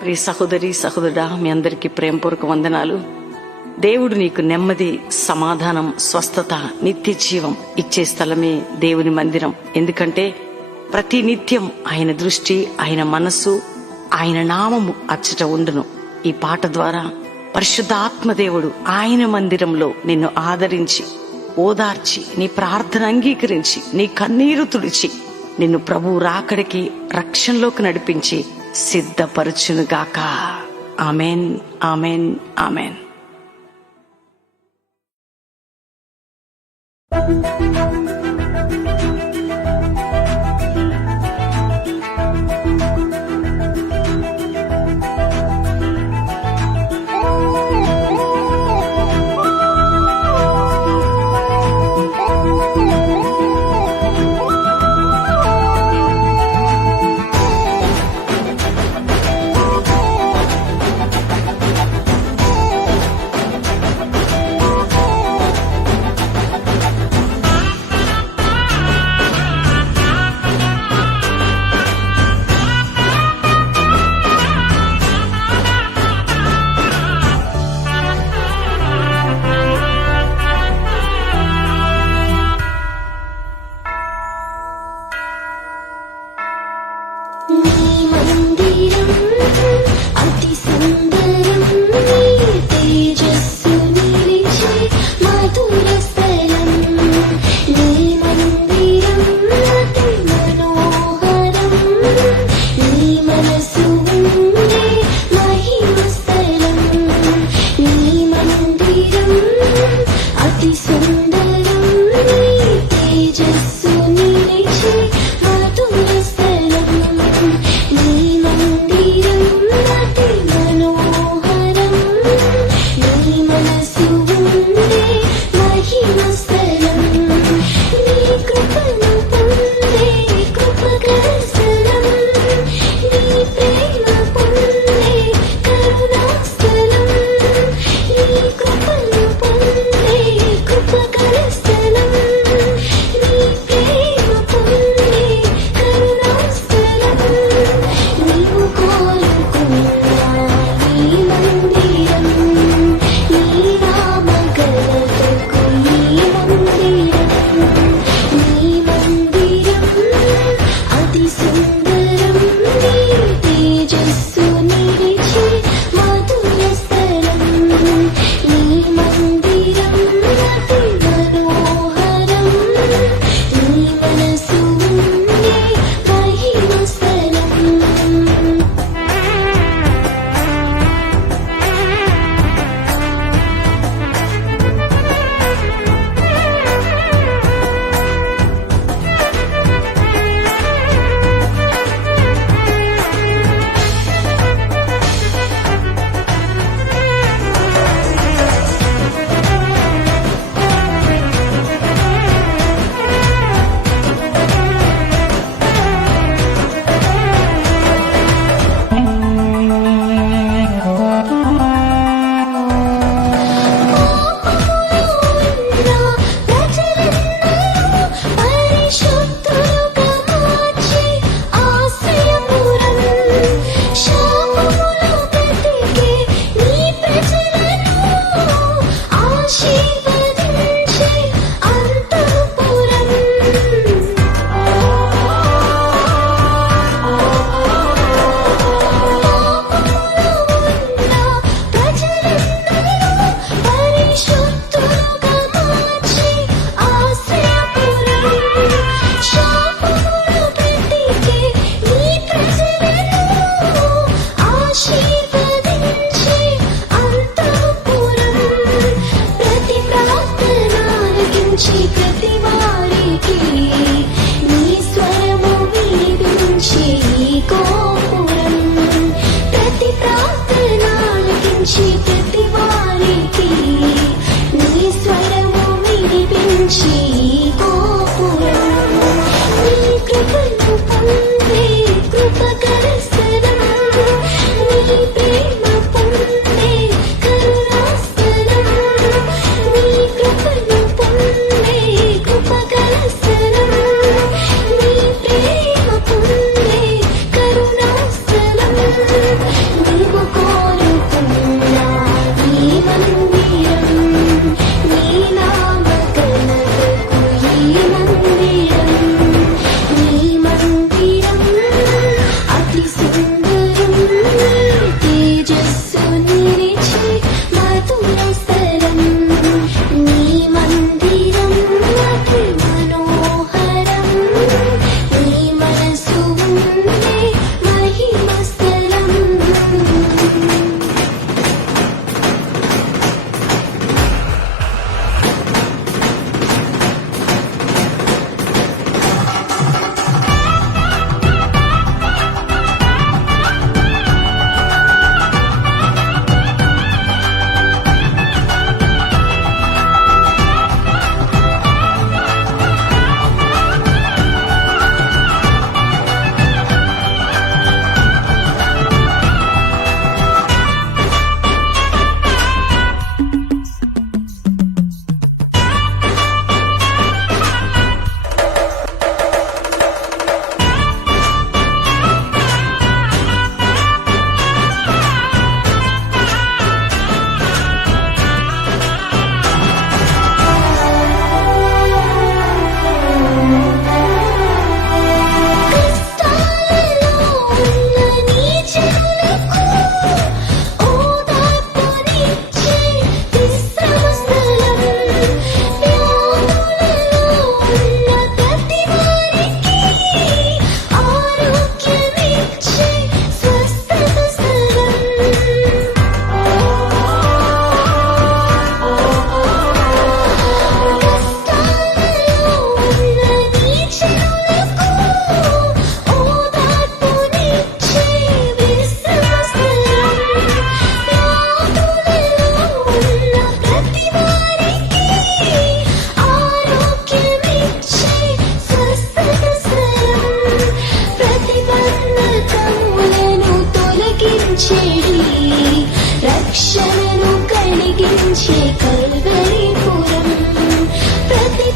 ప్రియ సహోదరి సహోదరుడా, మీ అందరికీ ప్రేమపూర్వక వందనాలు. దేవుడు నీకు నెమ్మది, సమాధానం, స్వస్థత, నిత్య జీవం ఇచ్చే స్థలమే దేవుని మందిరం. ఎందుకంటే ప్రతి నిత్యం ఆయన దృష్టి, ఆయన మనస్సు, ఆయన నామము అచ్చట ఉండును. ఈ పాట ద్వారా పరిశుద్ధాత్మదేవుడు ఆయన మందిరంలో నిన్ను ఆదరించి, ఓదార్చి, నీ ప్రార్థన అంగీకరించి, నీ కన్నీరు తుడిచి, నిన్ను ప్రభువు రాకడికి, రక్షణలోకి నడిపించి సిద్ధపరచునుగాక. Amen, amen, amen.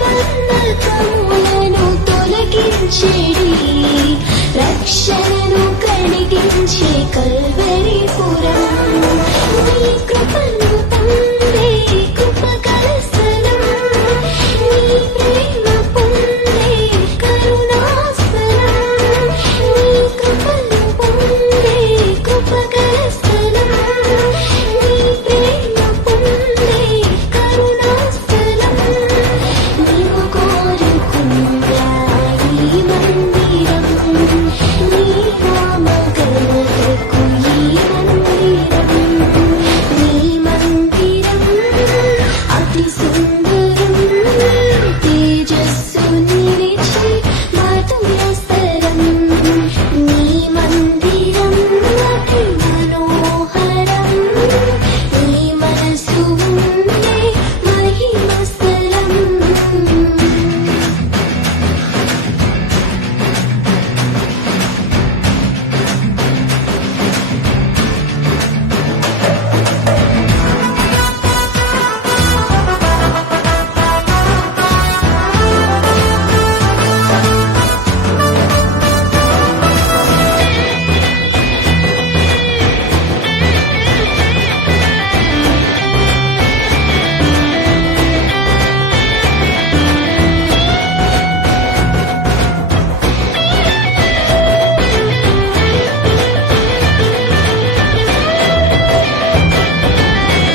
బంధకములను తొలగించెడి, రక్షణను కలిగించే కల్వరిపురం. నీ కృపను పొందే కృపగల స్థలం, నీ ప్రేమ పొందే కరుణాస్థలం. నీ కృపను పొందే కృపగల స్థలం, నీ ప్రేమ పొందే కరుణాస్థలం. నీవు కోరుకున్న ఈ మందిరం, నీ నామఘనతకు ఈ మందిరం. నీ మందిరం అతి సుందరం, తేజస్సు నిలిచి మధుర స్థలం. నీ మందిరం అతి మనోహరం, నీ మనసు ఉండే మహిమ స్థలం.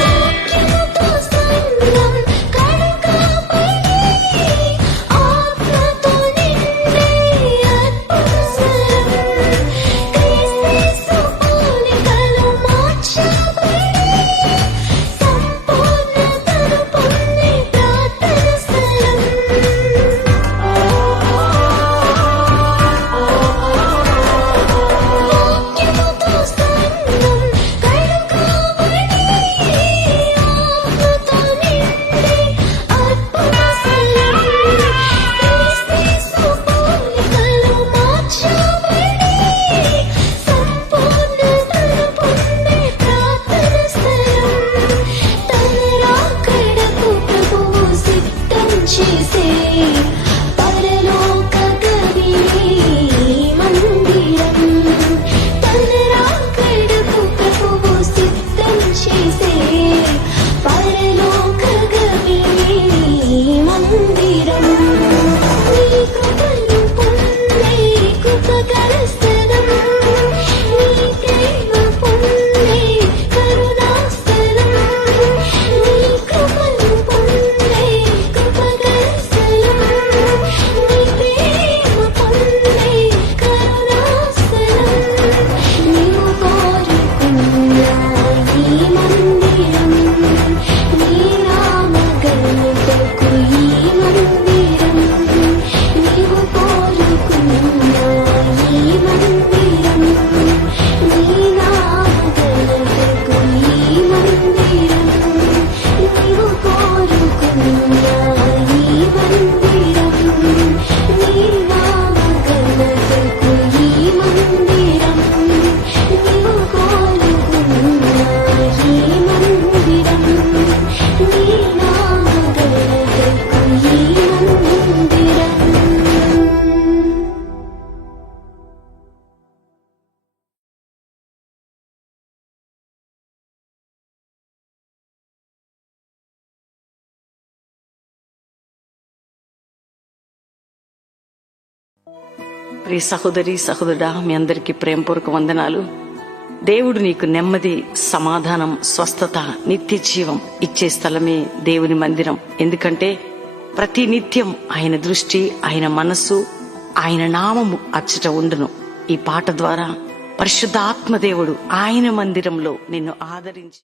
ఆత్మతో సంగం కడకాపడి, ఆత్మతో నిండే అద్భుతస్వరం. క్రీస్తు పోలికలో మార్చబడి, సంపూర్ణతను పొందే ప్రార్థన స్థలం. వాక్యముతో సంగం కడకాపడి, ఆత్మతో నిండే అద్భుతస్వరం. క్రీస్తు పోలికలో మార్చబడి, సంపూర్ణతను పొందే ప్రార్థన స్థలం. తన రాకడకు ప్రభువు సిద్ధం చేసే పరలోక గదియే ఈ మందిరం. తన రాకడకు ప్రభువు సిద్ధం చేసే పరలోక గదియే ఈ మందిరం. నీ కృపను పొందే కృపగల స్థలం, నీ ప్రేమ పొందే కరుణాస్థలం. నీ కృపను పొందే కృపగల స్థలం, నీ ప్రేమ పొందే కరుణాస్థలం. నీవు కోరుకున్న ఈ మందిరం, నీ నామఘనతకు ఈ మందిరం. నీవు కోరుకున్న ఈ మందిరం, నీ నామఘనతకు ఈ మందిరం. నీవు కోరుకున్న ఈ మందిరం, నీ నామఘనతకు ఈ మందిరం. నీవు కోరుకున్న ఈ మందిరం, నీ నామఘనతకు ఈ మందిరం. ప్రియ సహోదరి సహోదరుడా, మీ అందరికీ ప్రేమపూర్వక వందనాలు. దేవుడు నీకు నెమ్మది, సమాధానం, స్వస్థత, నిత్య జీవం ఇచ్చే స్థలమే దేవుని మందిరం. ఎందుకంటే ప్రతి నిత్యం ఆయన దృష్టి, ఆయన మనస్సు, ఆయన నామము అచ్చట ఉండును. ఈ పాట ద్వారా పరిశుద్ధాత్మ దేవుడు ఆయన మందిరంలో నిన్ను ఆదరించి